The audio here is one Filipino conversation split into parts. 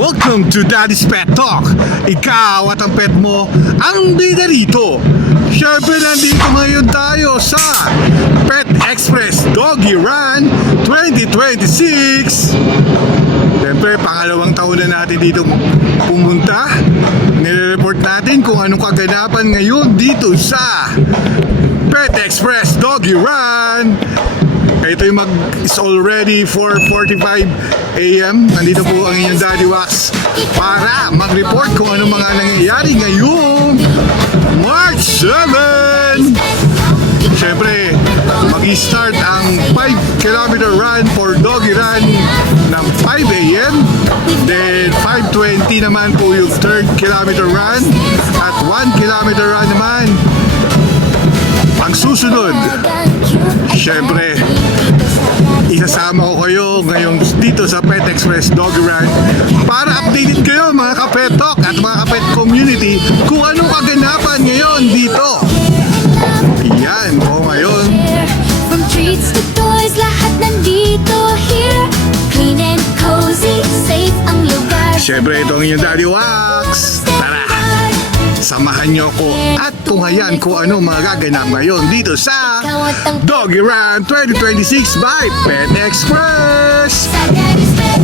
Welcome to Daddy's Pet Talk. Ikaw at ang pet mo ang bida rito. Siyempre nandito ngayon tayo sa Pet Express Doggy Run 2026. Siyempre pangalawang taon na natin dito pumunta. Nire-report natin kung anong kaganapan ngayon dito sa Pet Express Doggy Run. Ito yung it's already 4:45 AM. Nandito po ang inyong Daddy Wax para mag-report kung ano mga nangyayari ngayong March 7. Siyempre, mag-start ang 5-kilometer run for Doggy Run ng 5 AM. Then 5:20 naman po yung 3rd kilometer run. At 1 kilometer run naman ang susunod. Siyempre, isasama ko kayo ngayong dito sa Pet Express Doggy Run para updated kayo mga kapet talk at mga kapet community kung anong kaganapan ngayon dito. Yan po ngayon. From treats to toys, lahat nandito here. Clean and cozy, safe ang lugar. Siyempre, ito ang inyong Daddy Wax. Tara! Samahan niyo ako at tunghayan kung ano mga gaganap ngayon dito sa Doggy Run 2026 by Pet Express. Sa Daddy's Pet,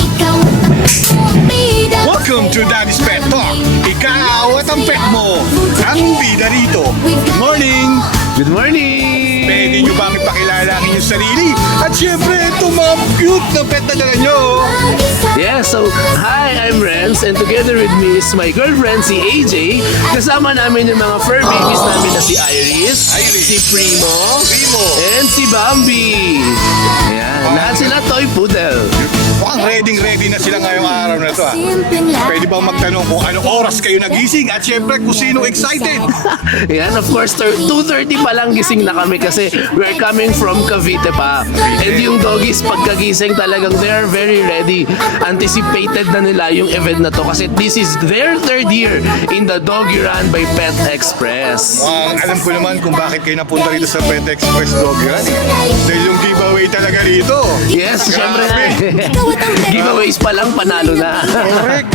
ikaw ang bida. Welcome to Daddy's Pet Talk. Ikaw at ang pet mo ang bida rito. Good morning! Good morning! Pwede nyo bang ipakilala ang inyong sarili? At syempre, ito mga cute na pet na dala nyo. Yeah, so hi, I'm Renz and together with me is my girlfriend si AJ. Kasama namin yung mga fur babies namin na si Iris, si Primo, and si Bambi. Ayan, lahat sila toy poodle. Mukhang ready na sila ngayong araw na ito. Simpleng lahat. Pwede bang magtanong kung anong oras kayo nagising at syempre kung sino excited? Ayan, of course, 2:30 pa lang gising na kami kasi we're coming from Cavite pa. And yung doggies pagkagising talagang they're very ready. Anticipated na nila yung event na to kasi this is their 3rd year in the Doggy Run by Pet Express. Alam ko naman kung bakit kayo napunta rito sa Pet Express Doggy Run. Dahil yung giveaway talaga rito. Yes, syempre na. Ikaw at ang bida. Giveaways pa lang, panalo na. Correct.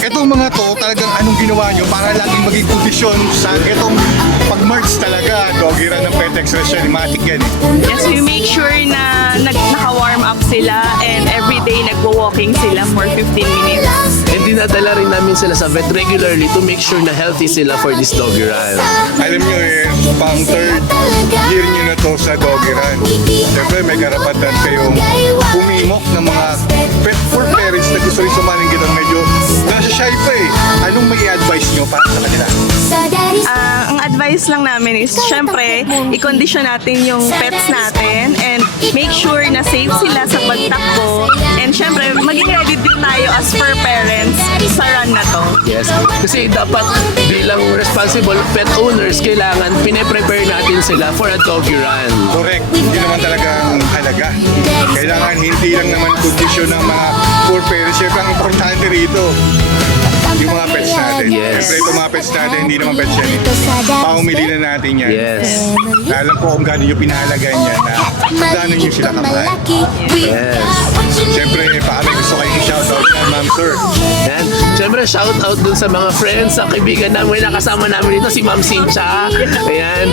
Itong mga to, talagang anong ginawa nyo para laging maging kondisyon sa itong pag-March talaga, Doggy Run ng Pet Express Cinematic yan eh. Yes, we make sure na naka-warm up sila and everyday nagwo-walking sila for 15 minutes. And dinadala rin namin sila sa vet regularly to make sure na healthy sila for this Doggy Run. Alam nyo eh, pang 3rd year nyo na to sa Doggy Run. Siyempre may karapatan kayong pumimok ng mga pet for parents na gusto rin sumanin kitang medyo nasa shy pa eh. Anong may advice nyo para sa kanila? Sa Daddy's Ang advice lang namin is, syempre, i-condition natin yung pets natin and make sure na safe sila sa pagtakbo. And syempre, maging ready din tayo as fur parents sa run na to. Yes, kasi dapat bilang responsible pet owners, kailangan pine-prepare natin sila for a Doggy Run. Correct. Yun naman talaga ang halaga. Kailangan hindi lang naman kondisyon ng mga poor parents. Siyempre ang importante rito, yung mga pets natin. Yes. Siyempre itong mga pets natin, hindi naman pets yan. Paumili na natin yan. Yes. Alam ko kung gaano yung pinahalagaan yan na gaano nyo sila kamahal. Yes. Siyempre, baka may gusto kayong shoutout na Ma'am Sir. Yan. Siyempre, shout out dun sa mga friends, sa kaibigan namin na kasama namin dito, si Ma'am Cynthia. Ayan.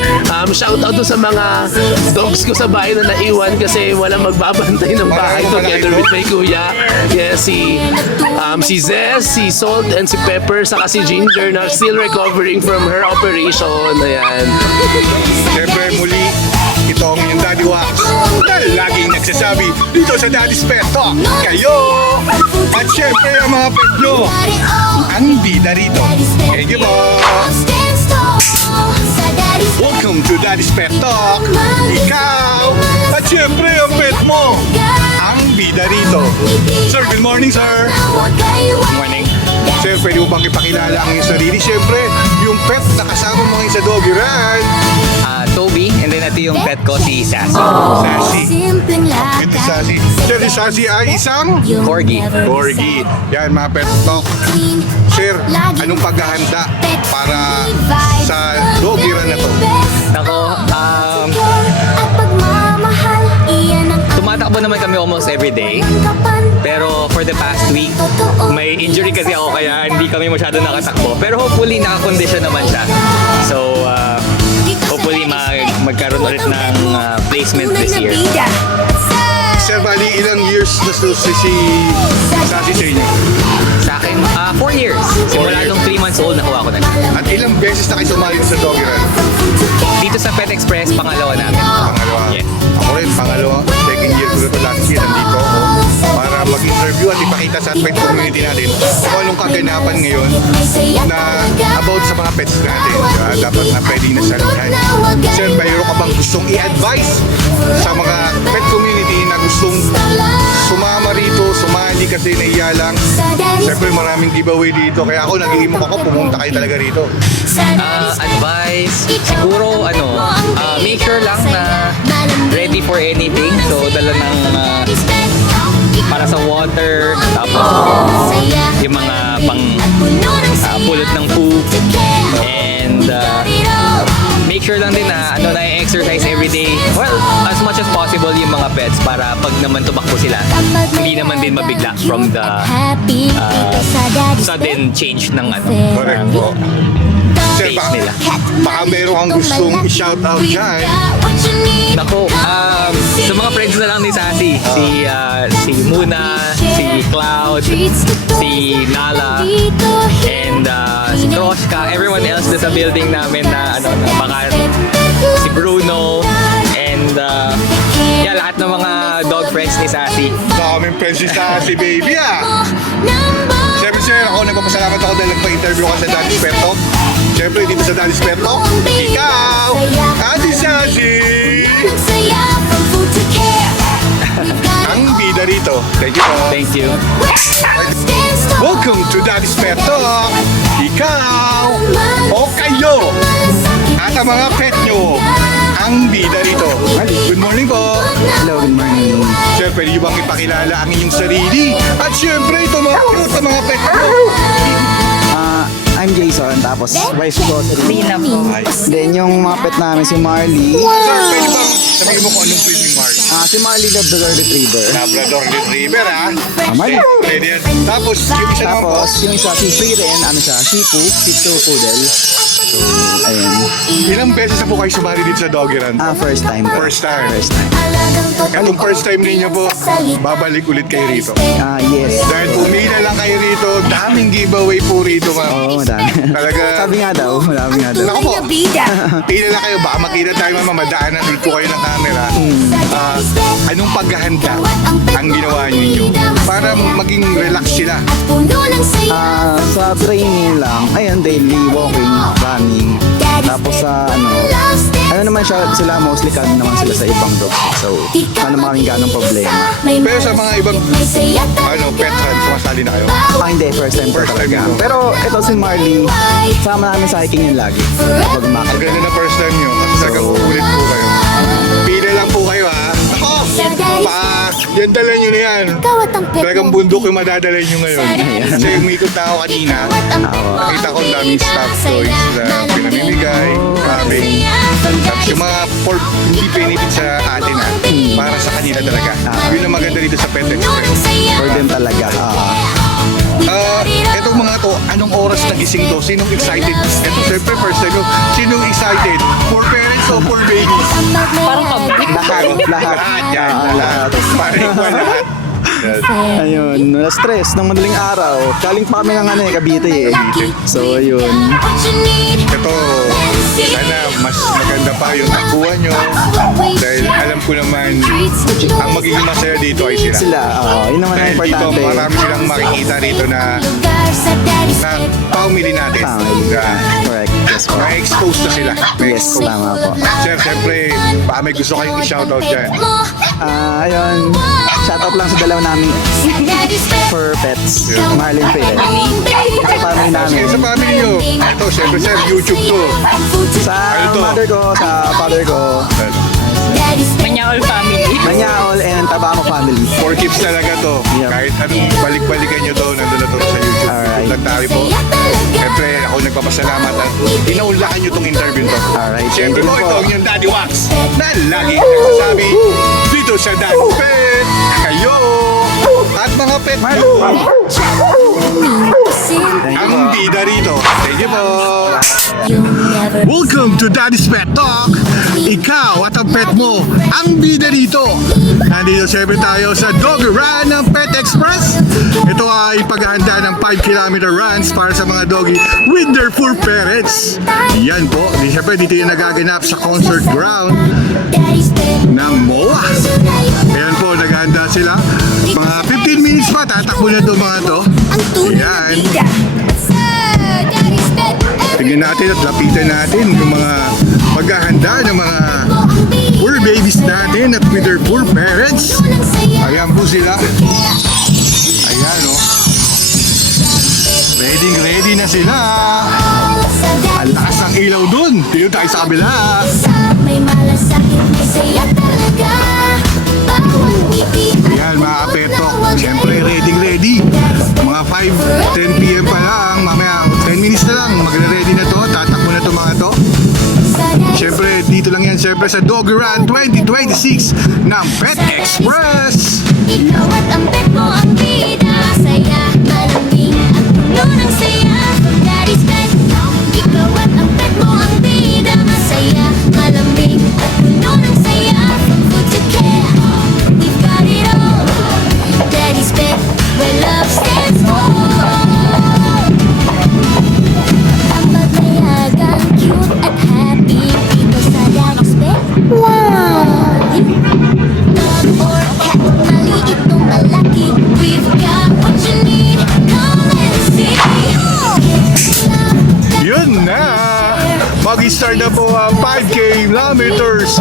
Shout out dun sa mga dogs ko sa bahay na naiwan kasi walang magbabantay ng bahay together with my kuya. Yes, si Zez, si Salt, and si Pepper, saka si Ginger na still recovering from her operation. Ayan. Siyempre, muli, ito ang inyong Daddy Wax. Dahil laging nagsasabi dito sa Daddy's Pet Talk, kayo! At siyempre, ang mga pet nyo, ang bida rito. Thank you po! Welcome to Daddy's Pet Talk. Ikaw, at siyempre, ang pet mo, ang bida rito. Sir, good morning, sir. Good morning. Sir, pwede mo bang ipakilala ang iyong sarili? Siyempre, yung pet na kasama mo ngayon sa Doggy Run. Toby, and then ito yung pet ko si Sassy. Sassy. simpleng Ito lakad. Sassy. Sir, si Sassy ay isang Corgi. Corgi. Yan, mga pet talk. Sir, anong paghahanda para sa Doggy Run na to? Ako, At pagmamahal, iyan ang tumatakbo naman kami almost every day. kapan. Pero for for the past week. May injury kasi ako kaya hindi kami masyado nakatakbo. Pero hopefully naka-condition naman siya. So, hopefully magkaroon ulit ng placement this year. Sir, bali ilang years na si Sassy sa inyo? Sa akin, 4 years. Simula nung 3 months old, nakuha ko na. At ilang beses na kayo sumali sa Doggy Run? Dito sa Pet Express, pangalawa namin. Pangalawa. Yes. Ako rin, pangalawa. Second year ko na ito last year. Nandito ako para mag-interview at ipakita sa pet community natin kung anong kaganapan ngayon na about sa mga pets natin. Dapat na pwedeng nasalihan. Sir, mayroon ka bang gustong i-advise sa mga pet community na gustong sumama rito, sumali kasi naiya lang? Siyempre maraming giveaway dito. Kaya ako nag-iimok ako, pumunta kayo talaga rito. Advice, siguro make sure lang na ready for anything. So, dala ng para sa water, tapos yung mga pulot ng poop, and make sure lang din na na-exercise every day. Well, as much as possible yung mga pets para pag naman tumakbo sila, hindi naman din mabigla from the sudden change ng Correct po. Sir, pace nila. baka meron kang gustong i-shout out dyan. Nako, sa mga friends na lang ni Sassy, si Muna, si Cloud, si Nala, and si Kroshka, everyone else na sa building namin na baka si Bruno, and lahat ng mga dog friends ni Sassy. Daming friends si Sassy, baby Siyempre sir, ako nagpapasalamat ako dahil nagpa-interview ka sa Daddy's Pet Talk. Siyempre dito sa Daddy's Pet Talk, ikaw, Ate Sassy, ang bida rito. Thank you po. Thank you. Welcome to Daddy's Pet Talk. Ikaw o kayo at ang mga pet nyo ang bida rito. Good morning po. Hello, good morning. Sir, pwede nyo bang ipakilala ang inyong sarili? At syempre, ito mga cute sa mga pet nyo. I'm Jason, tapos wife ko si Rina po. Then yung mga pet namin si Marley. Sir, pwede bang sabihin mo kung anong breed ni Mark? Si Marley Labrador Retriever. Labrador Retriever, ha? Marley. Pwede yan. Tapos, yung isa naman po. Tapos yung isa si Free rin, siya, Shih Tzu, Shih Tzu Poodle. So, ayun. Ilang beses na po kayo sumali dito sa Doggy Run? First time po. First time. First time. Itong first time ninyo po, babalik ulit kayo rito. Yes. Dahil pumila lang kayo rito, daming giveaway po rito, ma'am. Oo, madami. Talaga. Sabi nga daw, madami nga daw. Naku po, pila lang kayo, baka makita tayo mama, madaanan ulit po kayo ng camera. Anong paghahanda ang ginawa ninyo para maging relax sila? Sa training lang, ayun, daily walking, running. Tapos sa naman sila mostly kan naman sila sa ibang dog. So, naman kaming ganong problema. Pero sa mga ibang pet run, sumasali na kayo? Hindi, first time po First time talaga. mo. Pero ito si Marley, sama namin sa hiking yun lagi. Kapag Ang makita. ganda na first time nyo, kasi talagang uulit po kayo. Pila lang po kayo, ha? Ako! Yan dala nyo na yan. Talagang bundok yung madadala nyo ngayon. Kasi umikot na ako kanina. Nakita ko ang daming stock toys na pinamimigay. Maraming. Tapos yung mga hindi benefit sa atin para sa kanila talaga. Yun ang maganda dito sa Pet Express. For them talaga. Etong mga to, anong oras nagising to? Sinong excited? Ito siyempre first time ko. Sinong excited? For parents o for babies? Lahat. Lahat yan. Lahat. Pareho lahat. Ayun, stress ng madaling araw. Galing pa kami ng Cavite eh. So, ayun. Ito, sana mas maganda pa yung nakuha nyo. Dahil alam ko naman, ang magiging masaya dito ay sila. Sila, yun naman ang Dahil dito, importante. marami silang makikita rito na paumili natin. Correct. Yes po. Ma-expose na sila. Yes, tama po. Sir, siyempre, baka may gusto kayong i-shoutout dyan. Ayun, shoutout lang sa dalawa namin for pets. Marley and Free. Sa family namin. Sa family nyo. Ito, siyempre sir, YouTube to. Sa Ano to? mother ko, sa father ko, Manyaol family. Manyaol and Tabamo family. For keeps talaga to. Yep. Kahit anong balik-balikan nyo to, nandun na to sa YouTube. Alright. Nagtari po. Siyempre, ako nagpapasalamat at inaunlakan nyo tong interview to. Alright, Siyempre thank po, you ito po. ang inyong Daddy Wax na lagi nagsasabi dito sa Daddy Pet. Kayo at mga pet nyo. Ang bida rito. Thank you po. Welcome to Daddy's Pet Talk. Ikaw at ang pet mo, ang bida rito. Nandito siyempre tayo sa Doggy Run ng Pet Express. Ito ay paghahanda ng 5-kilometer runs para sa mga doggy with their fur parents. Yan po, siyempre dito yung nagaganap sa concert ground ng MOA. Ayan po, naghahanda sila. Mga 15 minutes pa, tatakbo na itong mga to. Ayan. Tingnan natin at lapitan natin yung mga maghahanda ng mga fur babies natin at with their fur parents. Ayan po sila. Ayan o. Ready na sila. Ang lakas ng ilaw dun. Dito tayo sa kabila. May malasakit, may saya talaga. Ayan mga kapetok. Siyempre ready. Mga 5:10 PM pa lang. Mamaya 10 minutes na lang. Magre-ready na to. Tatakbo na to mga to. Siyempre dito lang yan. Siyempre sa Doggy Run 2026 ng Pet Express. Ikaw at ang pet mo ang bida. Saya, malamig at puno ng saya. Daddy's Pet. Ikaw at ang pet mo ang bida. Masaya, malamig at puno ng saya. From food to care, we've got it all. Daddy's Pet, where love stands for. Ang pagmayagang cute at happy dito sa Daddy's Pet. Wow! Dog or cat, maliit o malaki, we've got what you need. Come and see. Yun na! Mag-start na po ang 5 kilometers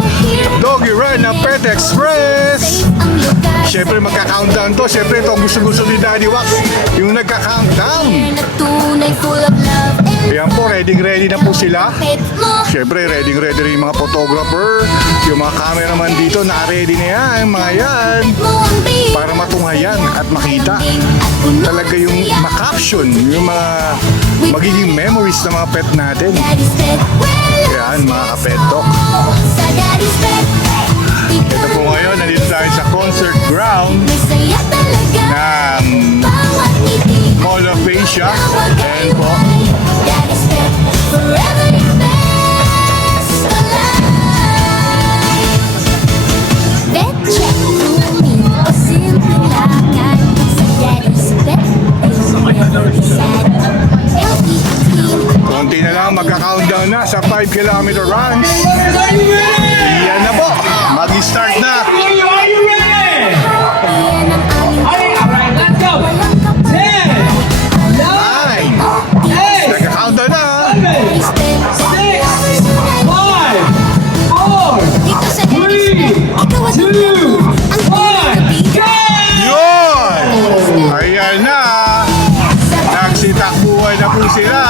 Doggy Run ng Pet Express. Siyempre magka-countdown to. Siyempre ito ang gusto-gusto ni Daddy Wax. Yung nagka-countdown. Tunay full of love and Ayan po, ready na po sila. pet mo. Siyempre, ready rin yung mga photographer. Yung mga cameraman dito, naka-ready na yan, mga yan. Mo ang bida. Para matunghayan at makita talaga yung ma-caption, yung mga magiging memories ng mga pet natin. Daddy's Pet, where love Yan, mga kapetok. sa Daddy's Pet. Ito po ngayon, nandito tayo sa concert ground May saya talaga. ng Bawat ngiti. Mall of Asia. Ayan po. Daddy's Pet, forever the best alive. Pet check, grooming o simpleng lakad. Sa Daddy's Pet, ay never sad. Healthy, clean, Konti na lang, magka-countdown na sa 5-kilometer runs. Yan na po, mag-start na. yan ang aming Let's go! 10, 9, nagka-countdown na. Daddy's Pet. 5, 4, Dito sa Daddy's Pet, ikaw at ang pet mo, ang tunay na bida. Yun! Ayan na. Nagsitakbuhan na po sila.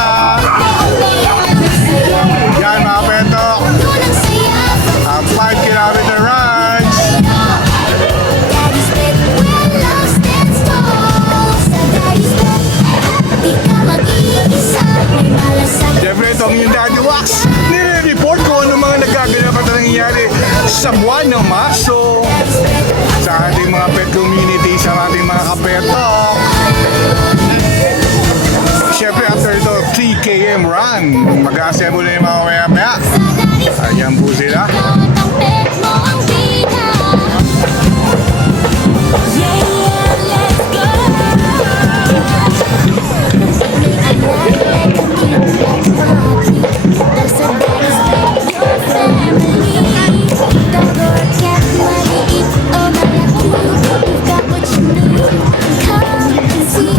Yan mga petok. Tunang saya. Ang 5-kilometer runs. Daddy's Pet, where love stands tall. Sa Daddy's Pet, di ka mag-iisa. May malasakit. Siyempre itong yung Daddy Wax. Nire-report ko ano mga nagaganap at nangyayari sa buwan ng Marso. Sa ating mga pet community, sa ating mga kapetok. Siyempre after ito, 3 km run. Mag-assemble na yung mga maya-maya. Sa Daddy's Pet, Ayan po sila. ikaw at ang pet mo ang bida. Yeah, let's go. May alala kang cute at happy. Dahil sa Daddy's Pet, your family. Dog or cat, maliit o malaki, we've got what you need. Come and see.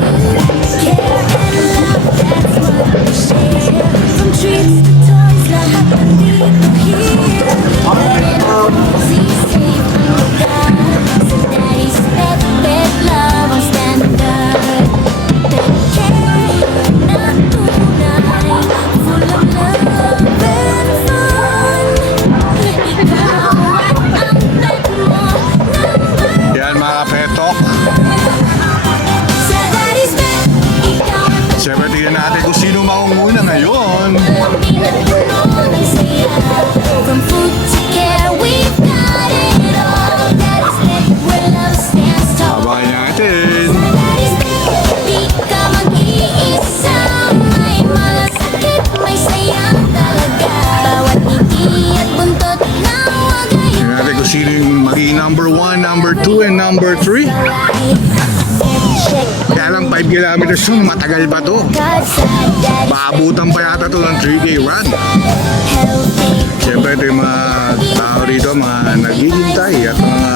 Care and love, that's what we share. From treats to toys, lahat nandito here. Cozy, safe ang lugar. Sa Daddy's Pet, pet love ang standard. Pet care na tunay, full of love and fun. Ikaw at ang pet mo, number Yan mga kapetok. sa Daddy's Pet. Ikaw at ang Siyempre tingnan natin kung sino maunguna ngayon. From food to care, we've got it all. Daddy's Pet, where love stands tall. Abangan natin. number 3. Kaya lang 5 kilometers yun, matagal ba to? Maabutan pa yata to ng 3K run. Siyempre ito yung mga tao rito, mga naghihintay at mga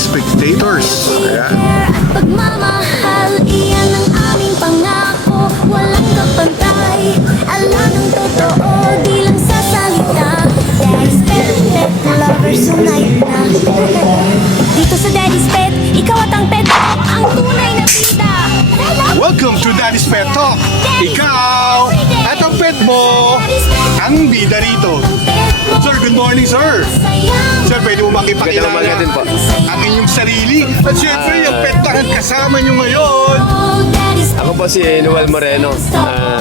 spectators. Ayan. Pagmamahal, iyan ang aming pangako. Walang kapantay, alam ng totoo, di lang sa salita. Daddy's Pet, pet lovers unite na. Dito sa Daddy's Pet, ikaw at ang pet mo, ang tunay na tita. Welcome to Daddy's Pet Talk. Ikaw at ang pet mo, ang bida rito. Sir, good morning, sir. Sir, pwede mo makipakilala Magandang umaga din po. ang inyong sarili. At syempre, yung pet na kasama nyo ngayon. Ako po si Noel Moreno.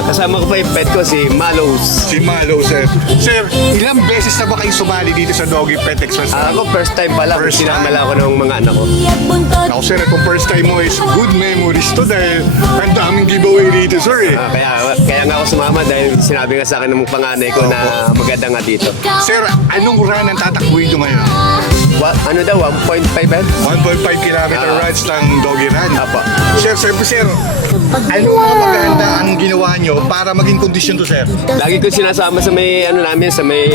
Kasama ko pa yung pet ko, si Malos. Si Malo, sir. Sir, ilang beses na ba kayo sumali dito sa Doggy Pet Express? Ako first time pa lang. First time. Sinakmala ko ng mga anak ko. Ako, sir, kung first time mo is good memories to dahil ang daming giveaway dito, sir. Kaya nga ako sumama dahil sinabi nga sa akin ng panganay ko na maganda nga dito. Sir, anong run ang tatakbuhin nyo ngayon? Ano daw, 1.5 bed? 1.5 kilometer rides ng Doggy Run. Apo. Sir, ano ang maganda ang ginawa nyo para maging kondisyon to, sir? Lagi ko sinasama sa may namin, sa may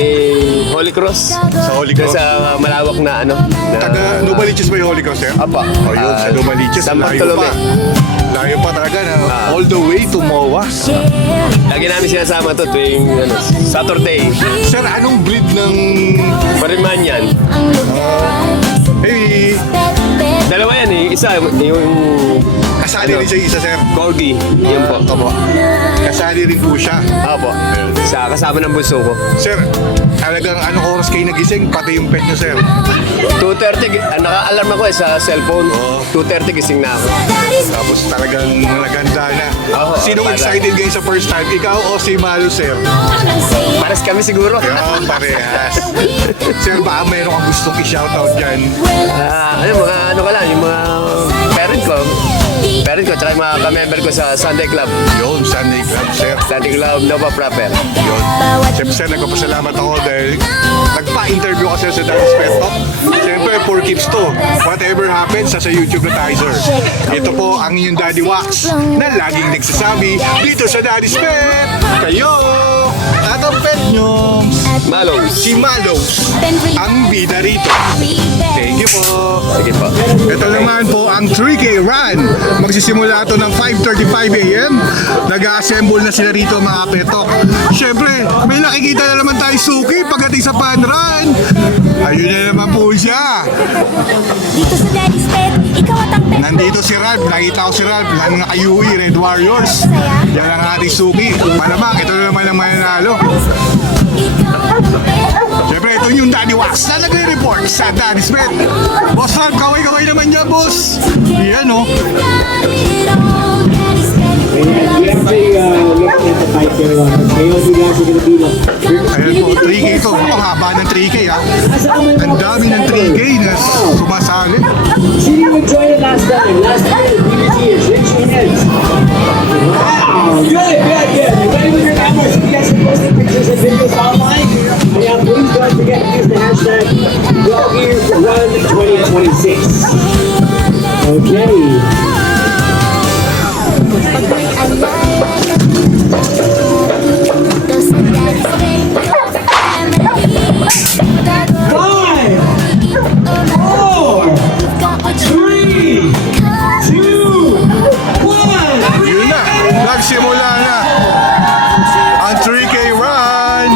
Holy Cross. Sa Holy Cross? Sa malawak na Taga Novaliches ba yung Holy Cross, sir? Apo. O yun, sa Novaliches, San layo Bartolome. pa. Layo pa talaga na all the way to MOA. Lagi namin sinasama to tuwing Saturday. Sir, anong breed ng... Marimanyan. Eh, Dalawa yan eh. Isa yung kasali rin siya isa, sir. Goldie. Yan po. Opo. Kasali rin po siya. Apo. Kasama ng bunso ko. Sir, talagang anong oras kayo nagising? Pati yung pet nyo, sir. 2:30, naka-alarm ako sa cellphone. 2:30 gising na ako. Tapos talagang naganda na. Oo, Sinong para. excited kayo sa first time? Ikaw o si Malo, sir? Pares kami siguro. Yan, parehas. Sir, baka mayroon kang gustong i-shoutout dyan. Ano ka lang, yung mga parent ko, tsaka yung mga ka-member ko sa Sunday Club. Yun, Sunday Club, sir. Sunday Club, Nova Proper. Yun. Siyempre, nagpapasalamat ako dahil nagpa-interview kasi sa Daddy's Pet Talk. Siyempre, for keeps to. Whatever happens, sa YouTube na tayo, sir. Ito po ang inyong Daddy Wax na laging nagsasabi dito sa Daddy's Pet. Kayo at ang pet nyo, Malos. si Malos, ang bida rito. Thank you po. Sige po. Ito naman po ang 3K run. Magsisimula ito ng 5:35 a.m. Nag-assemble na sila rito mga petok. Siyempre, may nakikita na naman tayo suki pagdating sa fun run. Ayun na naman po siya. Dito sa Daddy's Pet, ikaw at ang pet mo. Nandito si Ralph. Nakita ko si Ralph. Ng Ayui, Red Warriors. Yan ang ating suki. Malamang, ito na naman ang mananalo. Siyempre, ito yung Daddy Wax na nagre-report sa Daddy's Pet. Boss Ralph, kaway-kaway naman niya, boss. Yan, oh. We actually looking at the 5K run. Ngayon, you guys are gonna be the Ayan po, 3K ito. Ang haba ng 3K, ha. Ang dami ng 3K na sumasali. See you enjoyed it last time. Last time, previous years. Raise your hands. Wow, good. You ready with your cameras? You guys are posting pictures and videos online. Yeah, please don't forget to use the hashtag DoggyRun2026. Okay. Pag may alay, dito sa Daddy's Pet, family. 5, 4, 3, 2, 1. Yun na, nagsimula na ang 3K run.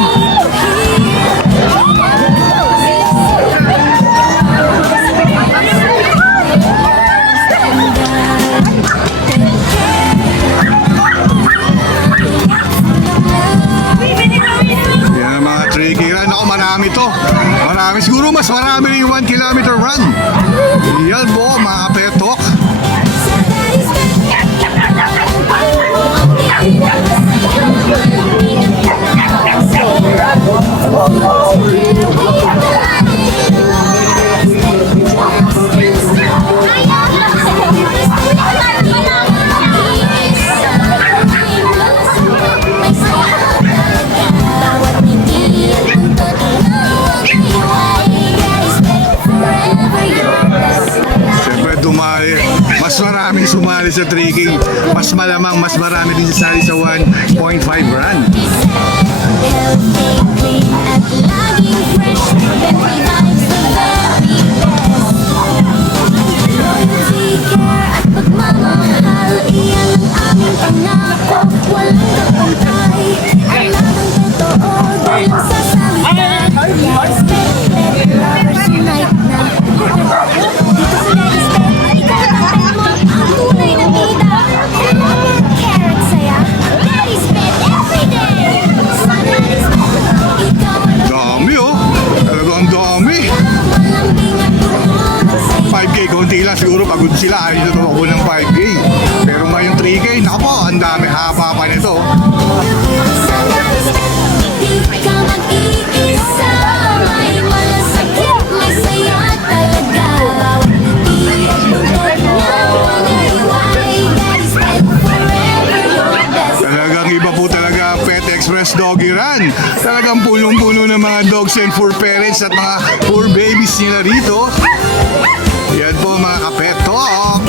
Yan ang mga 3K run. Ako, marami to. Marami. Siguro mas marami rin yung 1 kilometer run. Yan po, mga petok. Forever mas maraming sumali sa 3K. Mas malamang, mas marami din sasali sa 1.5 run. Healthy, clean, at laging fresh. Bentley vibes the very best. Loyalty, care, at pagmamahal, iyan ang aming pangako. Walang kapantay, alagang totoo, di lang sa salita. Respect, let lovers unite na. Dito sa Daddy's Pet, ikaw at ang pet mo, ang tunay na bida. Carrot saya, Daddy's Pet everyday. Sa Daddy's Pet, ikaw at Dami oh. Talagang dami. malambing at puno ng saya. 5K, konti lang siguro pagod sila. Ayaw na tumakbo ng 5K. Pero ngayong 3K, nako, ang dami haba pa nito. Sa Daddy's Pet, di ka mag-iisa. May malasakit, may saya talaga. Bawat ngiti at buntot na wagay-wagay. Daddy's Pet, forever your best. Talagang iba po talaga Pet Express Doggy Run. Talagang punong-puno ng mga dogs and fur parents at mga fur babies nila rito. Yan po mga ka-pet talk.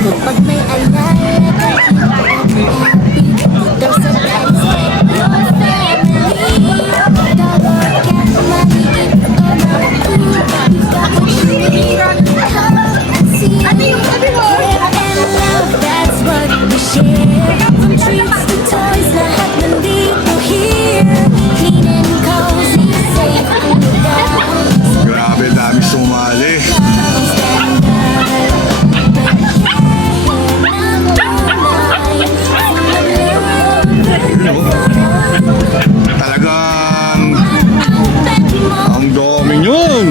Kapag may alala ka, dito sa Daddy's Pet, your family. Dog or cat, maliit o malaki, you've got what you need. Come and see. Care and love, that's what we share. From treats to toys, lahat nandito here. Clean and cozy, safe ang lugar. Grabe, dami sumali. Talagang ang dami yun.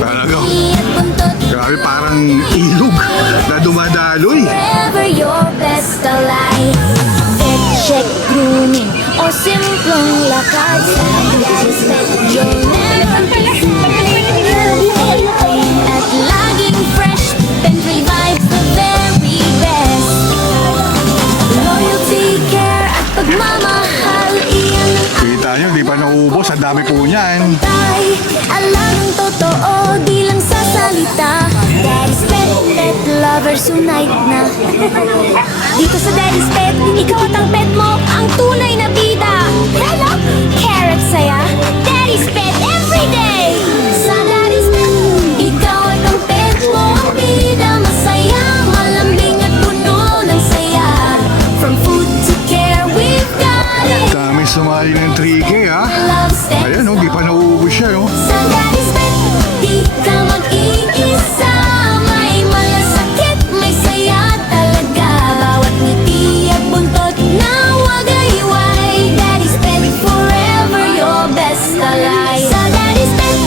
Talaga. Grabe, parang ilog na dumadaloy. Forever your best alive. Pet check, grooming, o simpleng lakad sa Daddy's Pet. You'll never be sad. Healthy, clean, at laging fresh. Bentley vibes the very best. Loyalty, care, at pagmamahal, iyan ang Kita nyo, di pa nauubos. Ang dami po niyan. tay. Alam ang totoo, di lang sa salita. Daddy's Pet, pet lovers unite na. Dito sa Daddy's Pet, ikaw at ang pet mo, ang tunay na bida. Hello, carrot saya, Daddy's Pet everyday. Sa Daddy's Pet, ikaw at ang pet mo, ang bida. Masaya, malambing at puno ng saya. From food to care, we've got it. Dami sumali ng 3K ha. Love stands Ayan oh, di pa nauubos siya oh. sa Daddy's Pet, di ka mag-iisa. May malasakit, may saya talaga. Bawat ngiti at buntot na wagay-wagay. Daddy's Pet, forever your best alive. Sa Daddy's Pet,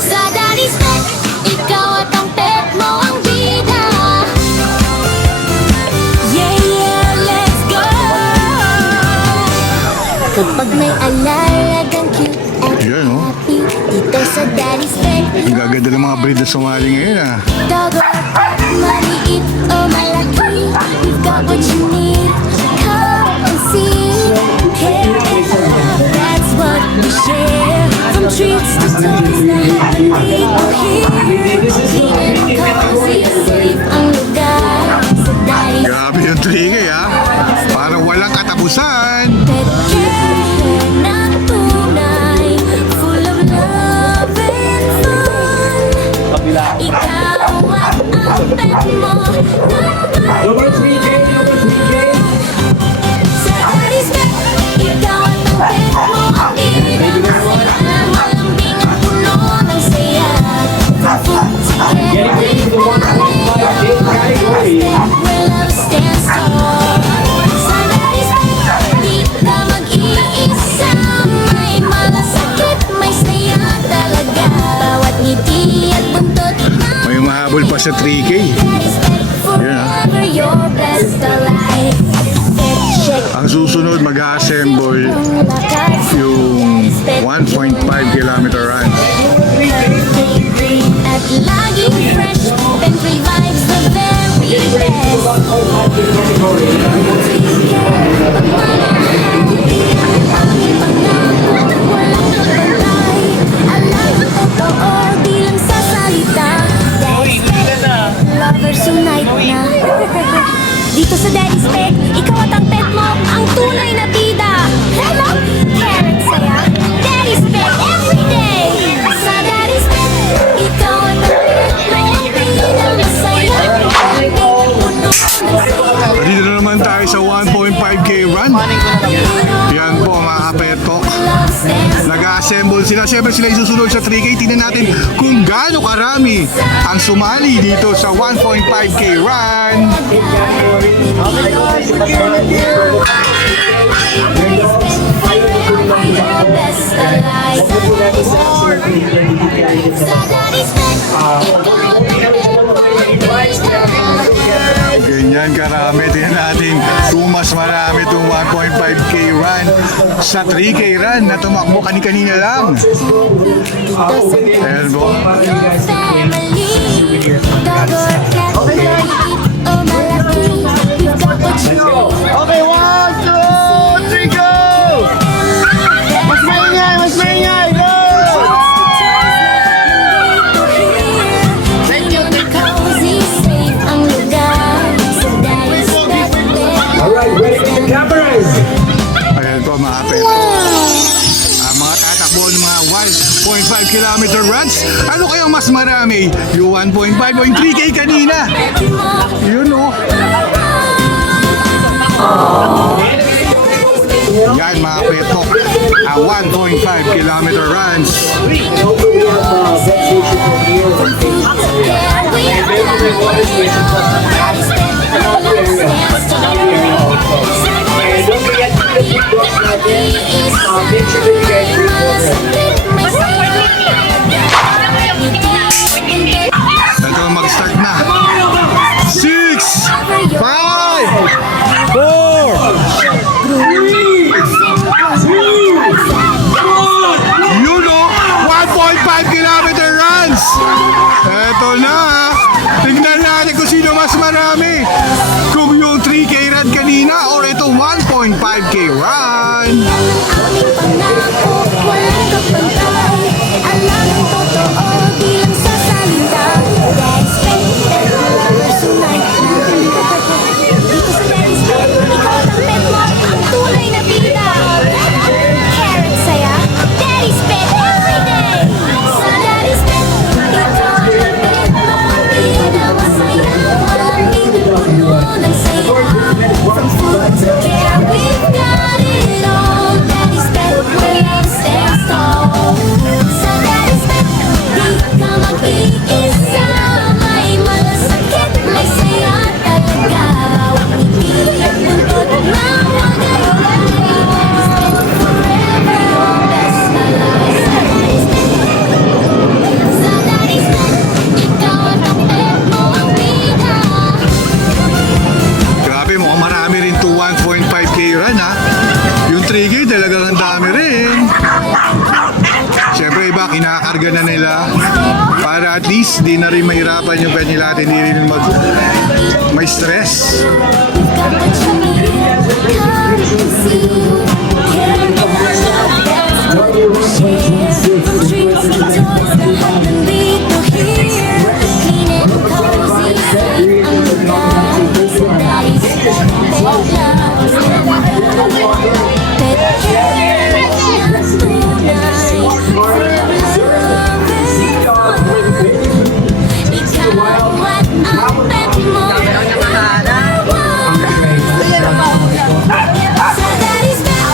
sa Daddy's Pet, ikaw at ang pet mo ang bida. Yeah, yeah, let's go. Kapag may alalagang cute at Yan oh. happy, dito sa Daddy's Pet. Ang gaganda ng mga breed na sumali ngayon ah. Dog or cat, maliit o malaki, we've got what you need. Come and see. Care and love, that's what we share. From treats to toys, lahat nandito here. Clean and cozy, safe ang lugar. Sa Daddy's Grabe yung 3K ha. Parang walang katapusan. Pet care ng tunay, full of love and fun. Ikaw at ang pet mo, Number 3K, number 3K. sa Daddy's Pet, ikaw at ang pet mo, ang ina, malambing at puno ng saya. From food to care, Getting ready for the 1.5K category. where love stands tall. Sa Daddy's Pet, di ka mag-iisa. May malasakit, may saya talaga. Bawat ngiti at buntot na May mahabol pa sa 3K. Daddy's Pet, forever your best alive. Pet Ang susunod mag-assemble yung 1.5 kilometer run. At laging fresh and revives the very best. Alam ko totoo, di lang sa salita. Lovers unite na. Dito sa Daddy's Pet, ikaw at ang pet mo, ang tunay na bida. Hello, carrot saya. Daddy's Pet everyday. Sa Daddy's Pet, ikaw at ang pet mo, ang bida masaya. Dito na naman tayo sa 1.5k run. Yan po mga kapetok. Nag-assemble sila. Siyempre sila isusunod sa 3K. Tingnan natin kung gaano karami ang sumali dito sa 1.5k run. Ganyan karami. Tingnan natin kung mas marami itong 1.5k run sa 3k run na tumakbo kanina lang. Ayan po. Okay, 1, 2, 3, go! Mas maingay, go! Cozy, safe ang lugar sa Daddy's Pet. Alright, ready for the cameras? Ayan po mga kapetok. Ang mga tatakbo ng mga 1.5 kilometer runs. Ano kayang mas marami? Yung 1.5 o yung 3k kanina? Yun o. Yan mga petok. Ang 1.5 kilometer runs. And hopefully we have vet station from here and things like that. And available water station plus the Canal area. Canal area also. And don't forget to get the books natin. Make sure that you guys read Ito mag-start na. 6, 5, 4, yun o, 1.5 kilometer runs. Eto na. Tignan natin kung sino mas marami. Kung yung 3k run kanina or ito 1.5k run. Aming pangako, walang kapantay. Alam ang totoo, di lang sa salita. Daddy's Pet, pero lovers unite na. Dito sa Daddy's Pet, ikaw at ang pet mo, ang tunay na bida. Carrot saya, Daddy's Pet everyday. Sa Daddy's Pet, ikaw at ang pet mo, ang bida masaya. Malamig puno ng saya. From food to care, we've got it all. Daddy's Pet, where love stands tall. Sa Daddy's Pet, di ka mag-iisa. May malasakit, may saya talaga. Ngiti at buntot na wagay. Daddy's Pet, forever your best allies. Sa Daddy's Pet, ikaw at ang pet mo ang bida. Grabe, mukhang marami rin to 1.5k run ha. Yung 3k talagang ang dami rin. Siyempre iba, kinakarga na nila para at least di na rin mahirapan yung pet nila at hindi rin may stress. Got what you need, come and see. Care about love, that's what we share. From dreams to toys, lahat nandito here. Clean and cozy, safe ang lugar sa Daddy's Pet. Love pet care na tunay. Full of love and fun. Ikaw at ang pet mo. Sa Daddy's Pet,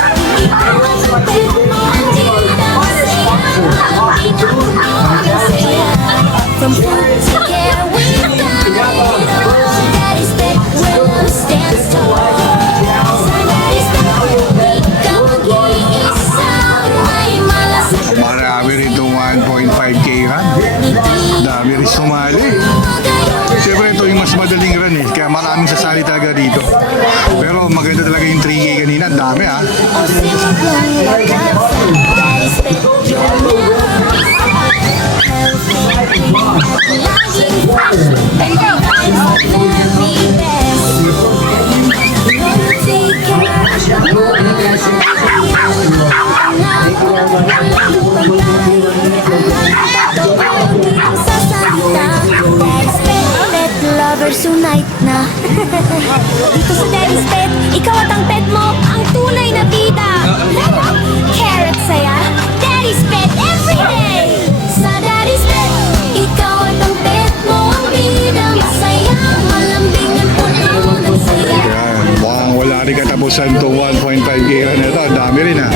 ikaw at ang pet mo. Ang bida masaya, ang pinuno ng saya. From food to care, we've got it all. Daddy's Pet, where love stands tall. Sa Daddy's Pet, ikaw mag-iisa. May malasakit, Marami rin itong 1.5k run. Dami rin sumali. Siyempre ito yung mas madaling run eh. Kaya maraming sasali talaga dito. Pero maganda maganda talaga yung 3K kanina. Ang dami ah. O simpleng lakad sa Daddy's Pet Journal. Healthy, clean, laging fresh, and vibes the very best. Loyalty, care, Daddy's Pet, pet lovers unite na. Dito sa Daddy's Pet, ikaw at ang pet mo ang tunay na bida. Carrot saya, Daddy's Pet everyday. Sa Daddy's Pet, ikaw at ang pet mo ang bida. Masaya, malambing at puno ng saya. Yan, mukhang wala rin katapusan itong 1.5K run na ito. Ang dami rin ah.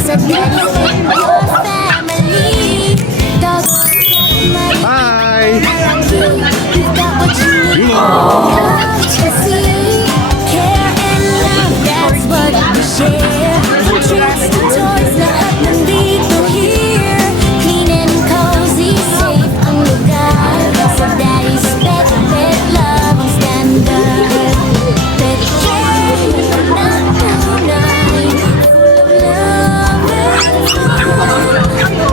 Sa Daddy's Pet, your family. Dog, cat, Hi! you've got what you need. Love to see, care and love, that's what we share. From treats to toys, lahat nandito here. Clean and cozy, safe ang lugar. Sa Daddy's Pet, pet love ang standard. Pet care na tunay, full of love and fun.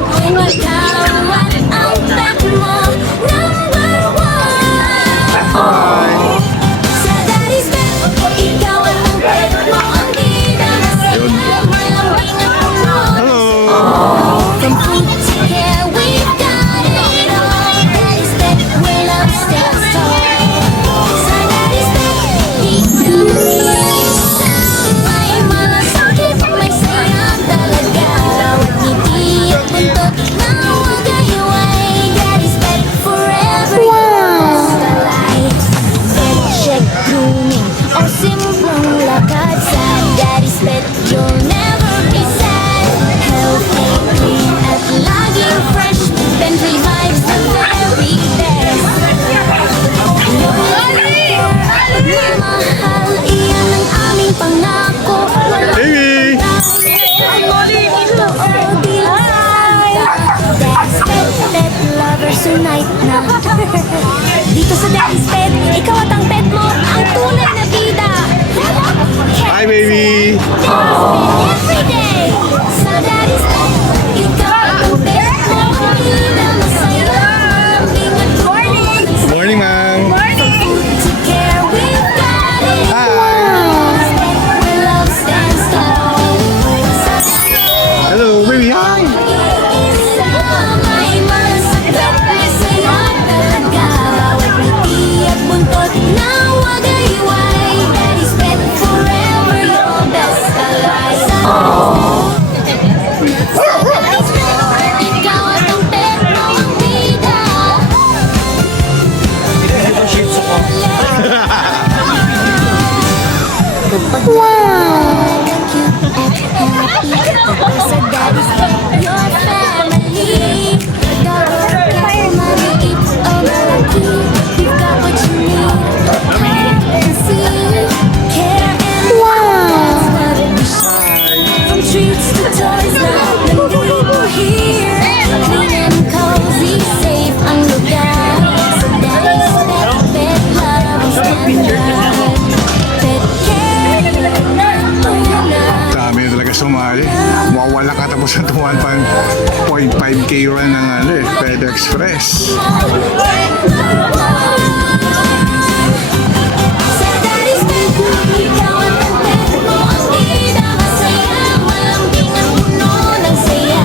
Kung ikaw at ang pet mo, number one. Sa Daddy's Pet, ikaw at ang pet mo ang bida. Masaya, malambing at puno ng saya. From food to care, we've got it all. Daddy's Pet, where love stands tall. Sa Daddy's Pet, dito isa. May malasakit, may saya talaga. Bawat ngiti at buntot na huwag gahiway. Daddy's Pet, forever yours. Light, pet check, grooming, o simpleng lakad sa Daddy's Pet, you'll never be sad. Healthy, clean, at laging fresh. Bentley vibes the very best. Mahal, iyan ang aming pangako. Baby! Daddy's Pet, pet lovers unite na. Dito sa Daddy's Pet, ikaw at ang pet mo ang tunay na bida. Hi, baby! Daddy's Pet everyday. Sa Daddy's Pet, ikaw at ang pet mo ang bida. Masaya, malambing at puno ng saya. Morning, ma'am! To care, we've got it. Hi! Daddy's Pet, where love stands tall. Sa Daddy's Pet, Hello, baby! Hi! iisa, may malasakit, may saya talaga. Bawat ngiti at buntot na huwag gahiway. Daddy's Pet, forever your best alive. Sa Daddy's Pet, ikaw at ang pet mo ang bida. Wow! Cute at happy. Sa Daddy's Pet, your family. Dog or cat, maliit o malaki. You've got what you need. Heart and see, care and love. What we share. From treats to toys, lahat nandito here. Clean and cozy, safe ang lugar. Sa Daddy's Pet, pet love ang standard. Pet care na tunay. Dami na talaga sumali. Mukhang wala katapusan itong 1.5K run ng Pet Express. Sa Daddy's Pet, ikaw at ang pet mo ang bida. Masaya, malambing at puno ng saya.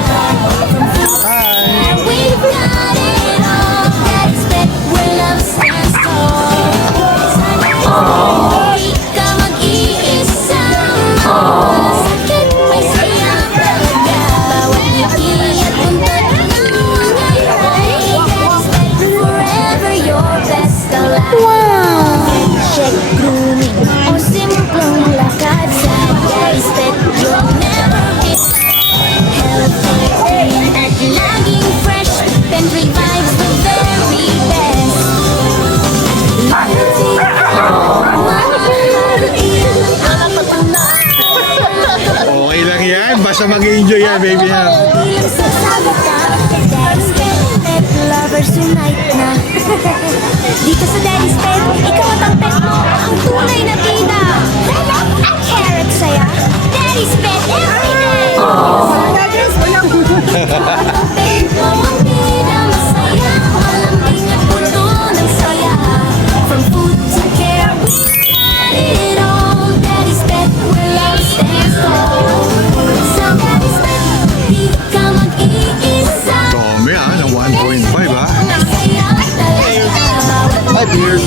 From food to care, we've got it all. Daddy's Pet, where love stands tall. Sa Daddy's Pet, di ka mag-iisa. Malasakit, may saya talaga. Bawat ngiti at buntot na huwag gahiway. Daddy's Pet, forever Dito sa Daddy's Pet, ikaw at ang pet mo, ang tunay na bida. Ang carrot saya, Daddy's Pet everyday. Daddy's Pet mo ang bida, masaya, malambing at puno ng saya. From food to care, we got it all. Daddy's Pet, where love stands tall. Sa Daddy's Pet, di ka mag-iisa. Dami ng 1.5 ha. Hi, dear.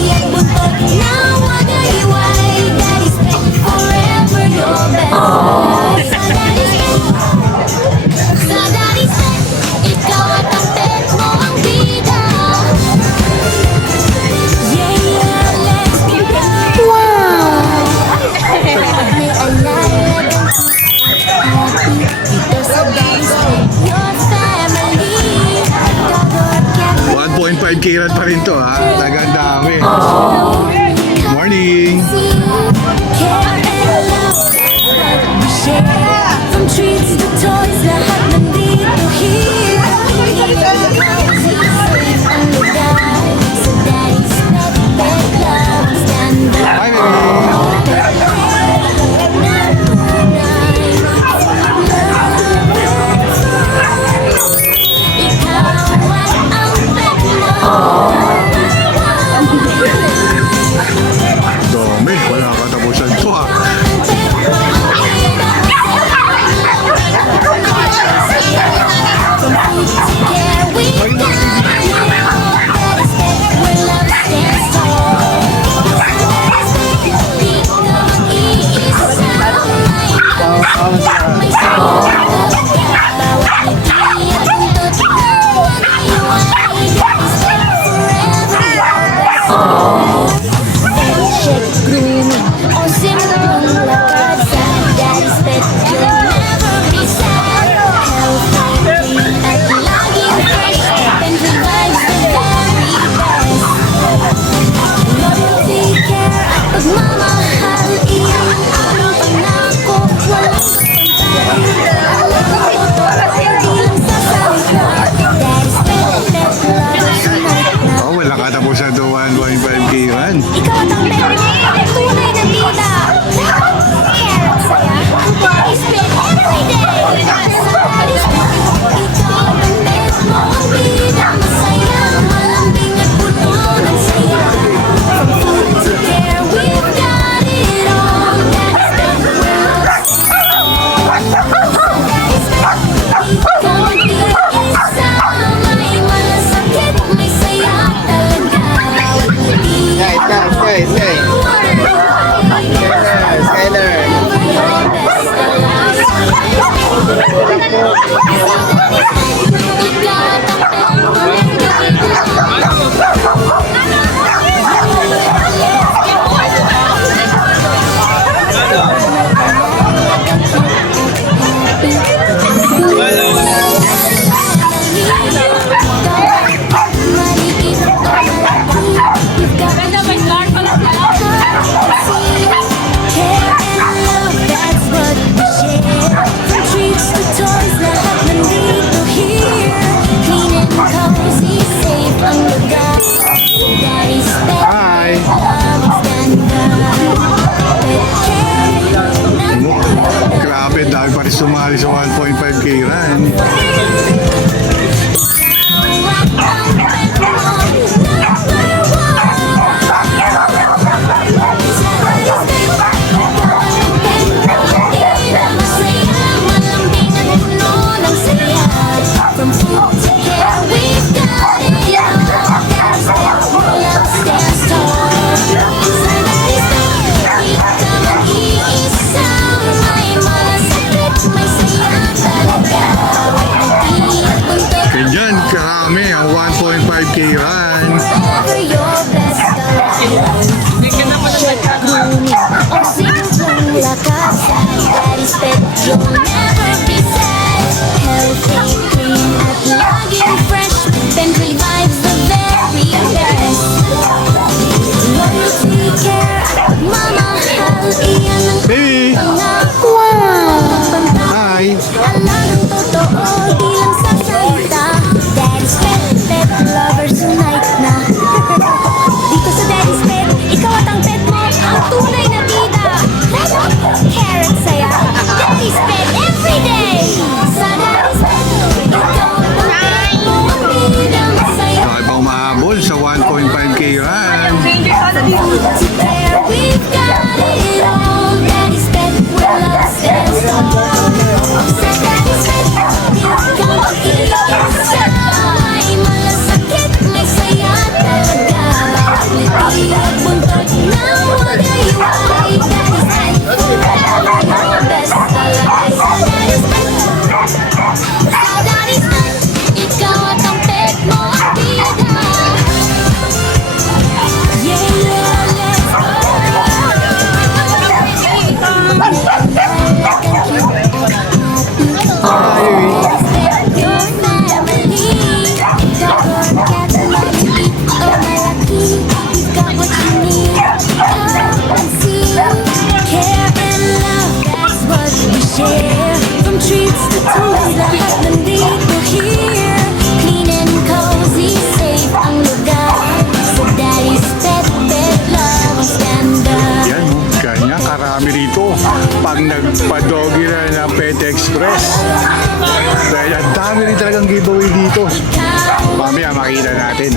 Your family, dog or cat. 1.5 kirat pa rin to ha. Tagang dami. Morning. From treats to toys, lahat nandito here. Ang lugar sa Daddy's Pet, pet love stand up. Hi, baby. Ikaw at ang pet mo. Dami. Wala katapusan to ha. O simpleng lakad sa Daddy's Pet, you'll never be sad. Healthy, clean, at laging fresh, and provides the very best. Loyalty, care, at pagmamahal, iyan ang pangako. Walang pagpapay, di lang sasalita. Daddy's Pet, pet lovers unite na. Oh, wala katapusan to 1.5 kirat. Ikaw at ang pet mo, ang tunay na bida. Carrot saya, Daddy's Pet everyday. Sa Daddy's Pet, ikaw at ang pet mo, ang bida. Masaya, malambing at puno ng saya. From food to care, we've got it all. Daddy's Pet, where love stands tall. Sa Daddy's Pet, ikaw ang iisa. May malasakit, may saya talaga. Hi. Grabe, dahil pa rin sumali sa 1.5 kirat. From food to care, we've got it all. Daddy's Pet, love stands tall. Sa Daddy's Pet, ikaw ang iisa. May malasakit, may saya pag nagpa-doggy na ng Pet Express. Dahil ang dami rin talagang giveaway dito. Mamaya makita natin.